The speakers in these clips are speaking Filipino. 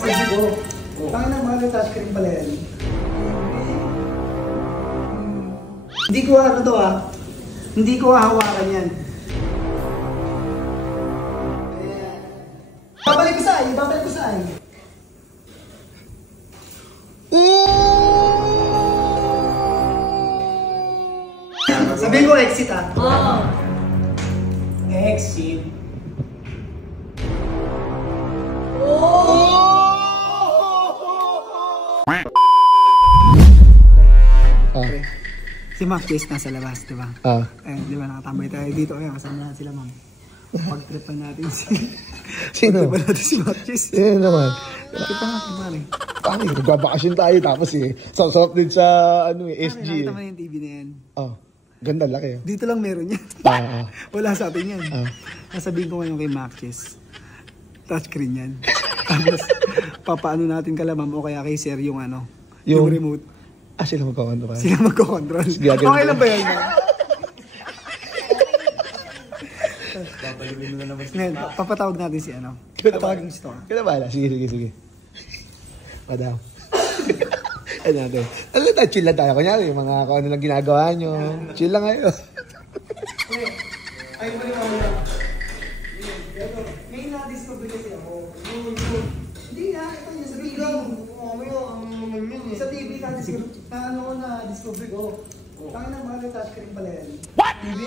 discover ko. Tangin na mga touchscreen pala yan. Hindi ko ano to hindi ko hahawakan yan. Babalik ko sa ay. Sabihin ko exit Exit. Si Marquez nasa labas, di ba? Di ba nakatambay tayo dito, kasama natin sila, ma'am. Pag-tripan natin Sino? Pag-tripan natin si Marquez. Sino naman? Pag-tripan natin, pare. Pare, nagbabakasyon tayo tapos sarap din sa SG. Nakita mo yung TV na yan. Ganda, laki. Dito lang meron yan. Wala sa atin yan. Sasabihin ko ngayon kay Marquez, touchscreen yan. Tapos, papaano natin kala, ma'am, o kaya kay sir yung remote. Sila magkakontrol. Sila magkakontrol. Okay lang ba yan? Ngayon, papatawag natin si Papatawag mo si Tora. Kaya bahala. Sige. Madam. Ano natin? Chill lang tayo. Kunyari, mga kung ano lang ginagawa nyo. Chill lang kayo. Ay, may na-discover kasi ako. Hindi ito yung sa TV. Sa TV na-discover ko. Tangin na mga touchscreen pala yan. What? TV?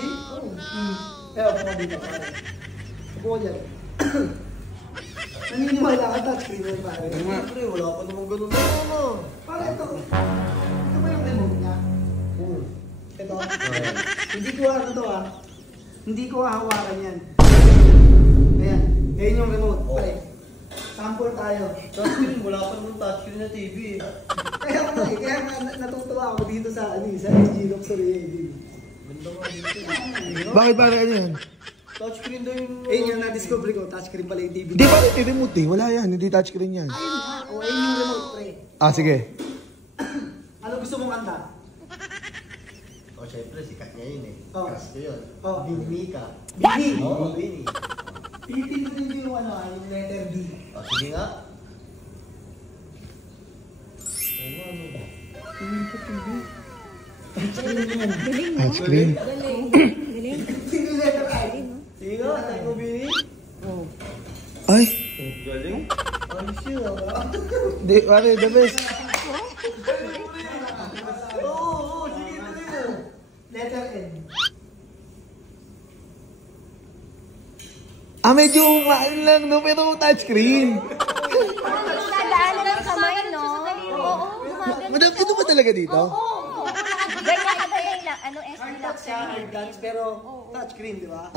Kaya ako dito, pare. Ako dyan. Naniniwala ka touchscreen yan, pare. Siyempre, wala pa naman ganun. Pare, ito ba yung remote niya? Ito. Hindi ko hindi ko hahawakan yan. Ayan yung remote, pare. Sample tayo. Touchscreen, wala pa naman touchscreen na TV. Kaya natutuwa ako dito sa SG Luxury. Ganda nga dito. Bakit pare ano yan? Touchscreen daw yung... Yung na-discover ko, touchscreen pala yung TV. Hindi pare, remote wala yan, hindi touchscreen yan. Ayun yung remote, pre. Sige. Ano gusto mong kanta? Siyempre, sikat niya yun Crush ko yun. Bini ka. Bini? Bini. Pilitin mo yung yung letter D. Sige nga. Touchscreen. Galing. Sino letter I? Sige nga, type mo Bini. Ay! Galing. Ayos yun Di, pare, the best. Sige, tuloy mo. Letter N. Medyo maano lang, no? Pero touchscreen. Nadaan ng kamay, no? Oo, gumagano. Madam, ito ba talaga dito? Oo. Ganyan ka ba yung SG Luxury? Dance, pero touchscreen, di ba?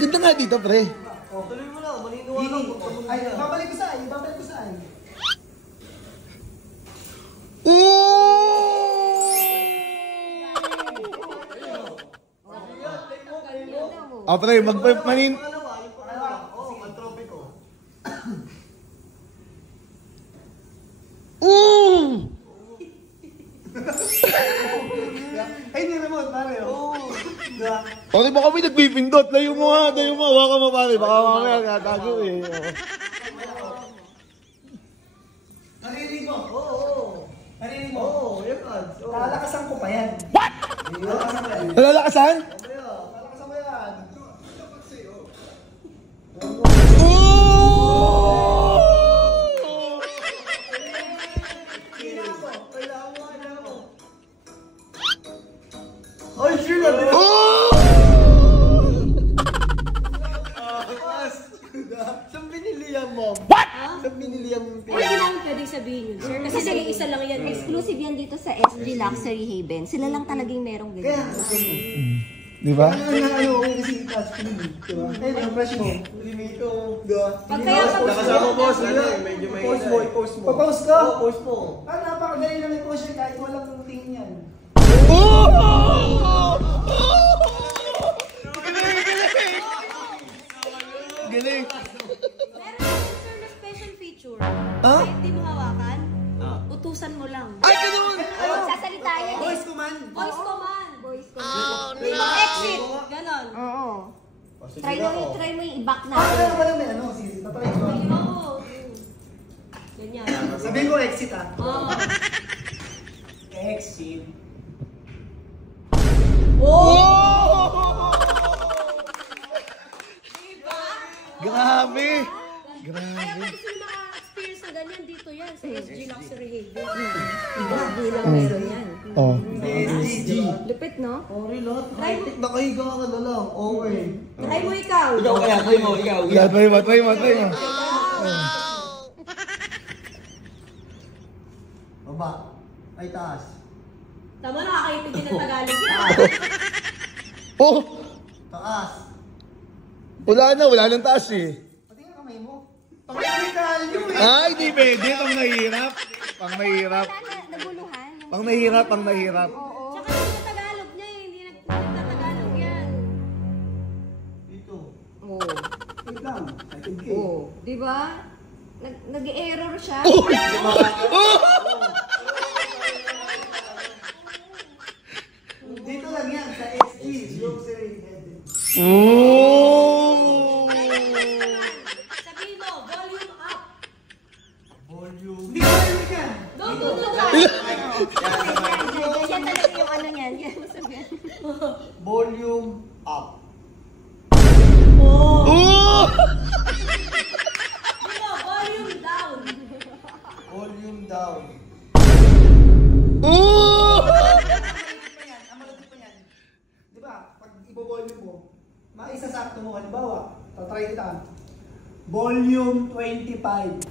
Ganda nga dito, pre. Tuloy mo lang, maniniwala ko. Ay, babalik ko sa ay. Pre, magpapanin. Ay, yung remote, pare. Pare, baka may nagpipindot. Layo mo ha. Baka mo, pare. Baka mamaya natago Narinig mo? Narinig mo? Yan. Lalakasan ko pa yan. What? Lalakasan? Lalakasan ko yan. Ay, sure na. Saan binili yan, ma'am? What? Saan binili yan? Hindi namin pwedeng sabihin yun, sir. Kasi isa lang yan. Exclusive yan dito sa SG Luxury Haven. Sila lang talagang merong ganyan. Di ba? Ano kasi touchscreen, di ba? Ay, ang fresh mo. Limito. Pag kaya Nakasama boss, medyo may... Post mo. Pa-post ka? Post mo. Napakadali na may post yan kahit walang tingin yan. Galing! meron sir na special feature. Kahit di mo hawakan, utusan mo lang. Ay, ganun! Sasalita yan. Voice command. Voice command. Di mo exit. Ganon. Oo. Try mo yung i-back na. Wala may Sisi. Tatry ko. Oo. Ganyan. Sabihin ko exit ah. Oo. Exit. Grabe! Kaya Grabe. pag gusto nyo maka-experience na ganyan, dito yan, sa SG Luxury Haven. Grabe lang meron yan. Oh. SDG. Lupit, no? Sorry, lot. High-tech nakahiga ka na lang. Okay. Try mo ikaw. Ikaw kaya, try mo, ikaw. Yeah, try mo. Baba. Ay, taas. Tama, nakakaintindi ng Tagalog yan. Oh! Taas. Wala nang taas eh. Pati nga kamay mo. Pag-medical yun eh. Ay, di pwede. Pang mahirap. Pang mahirap. Naguluhan. Pang mahirap, pang mahirap. Oo. Tsaka hindi na Tagalog niya eh. Hindi nagtatagalog yan. Dito. Oo. Wait lang. I think Oo. Di ba? Nag-error siya. Dito lang yan sa SG. Luxury Haven. Oh! Sabihin mo, volume up. Volume. Hindi ko alam yan. Don't do that. Yan talaga yung ano niyan. Yan mo sabihin. Volume up. Oh! Di mo, volume down. Volume down. Oh! Ang malapit pa yan. Di ba, pag ibo-volume mo, maisasakto mo, halimbawa, tatry kita. Volume 25.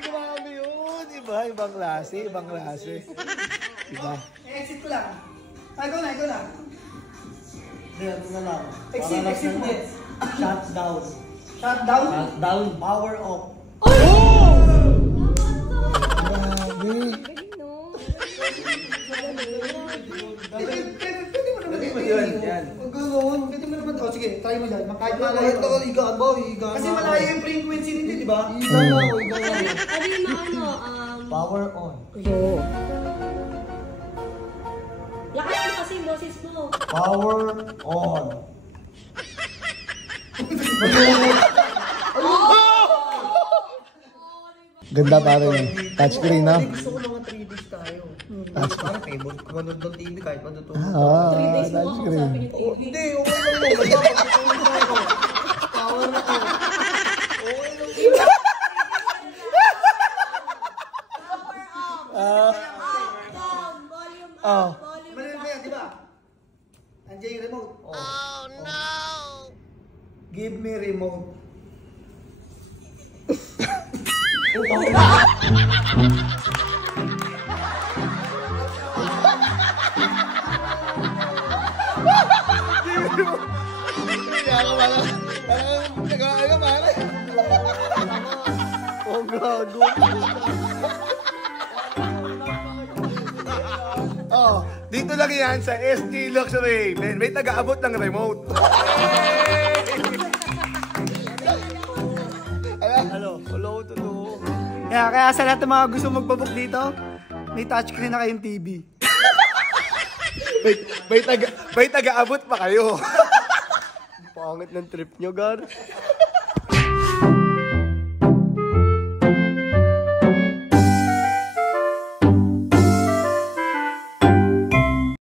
Grabe yun. Ibang klase. Iba. Exit ko lang. Ikaw na. Hindi, ano na lang. Exit mo. Shut down. Shut down. Shut down. Power off. Grabe. Galing, no? Pwede mo naman Yan. Huwag gano'n. Pwede mo naman. O sige, try mo dyan. Kahit malayo. Kahit nakaligaan ba? Higaan Kasi na ako. malayo yung frequency nito, di ba? Higaan na ako, higaan na ako. Sabihin mo ano, Power on. Yo. Lakas mo kasi yung boses mo. Power on. Ganda pa rin. Touchscreen, no? Gusto ko mga 3Ds tayo. Parang favorite ko manood ng TV kahit matutulog. Ah, 3 days mo touchscreen. kakausapin yung TV. Hindi, okay lang mo. Basta pagkatulog ako. Power on. Okay lang. Ah, Down, volume up, Oh. volume Mali ba yan, di ba? Andiyan yung remote. Oh no! Give me remote. Oh, gago. Oh, dito lang yan sa SG Luxury. May taga-abot ng remote. Hello to do. Kaya sa lahat ng mga gusto magpabook dito, may touchscreen na kayong TV. May taga-abot pa kayo. Pangit ng trip nyo, Gar.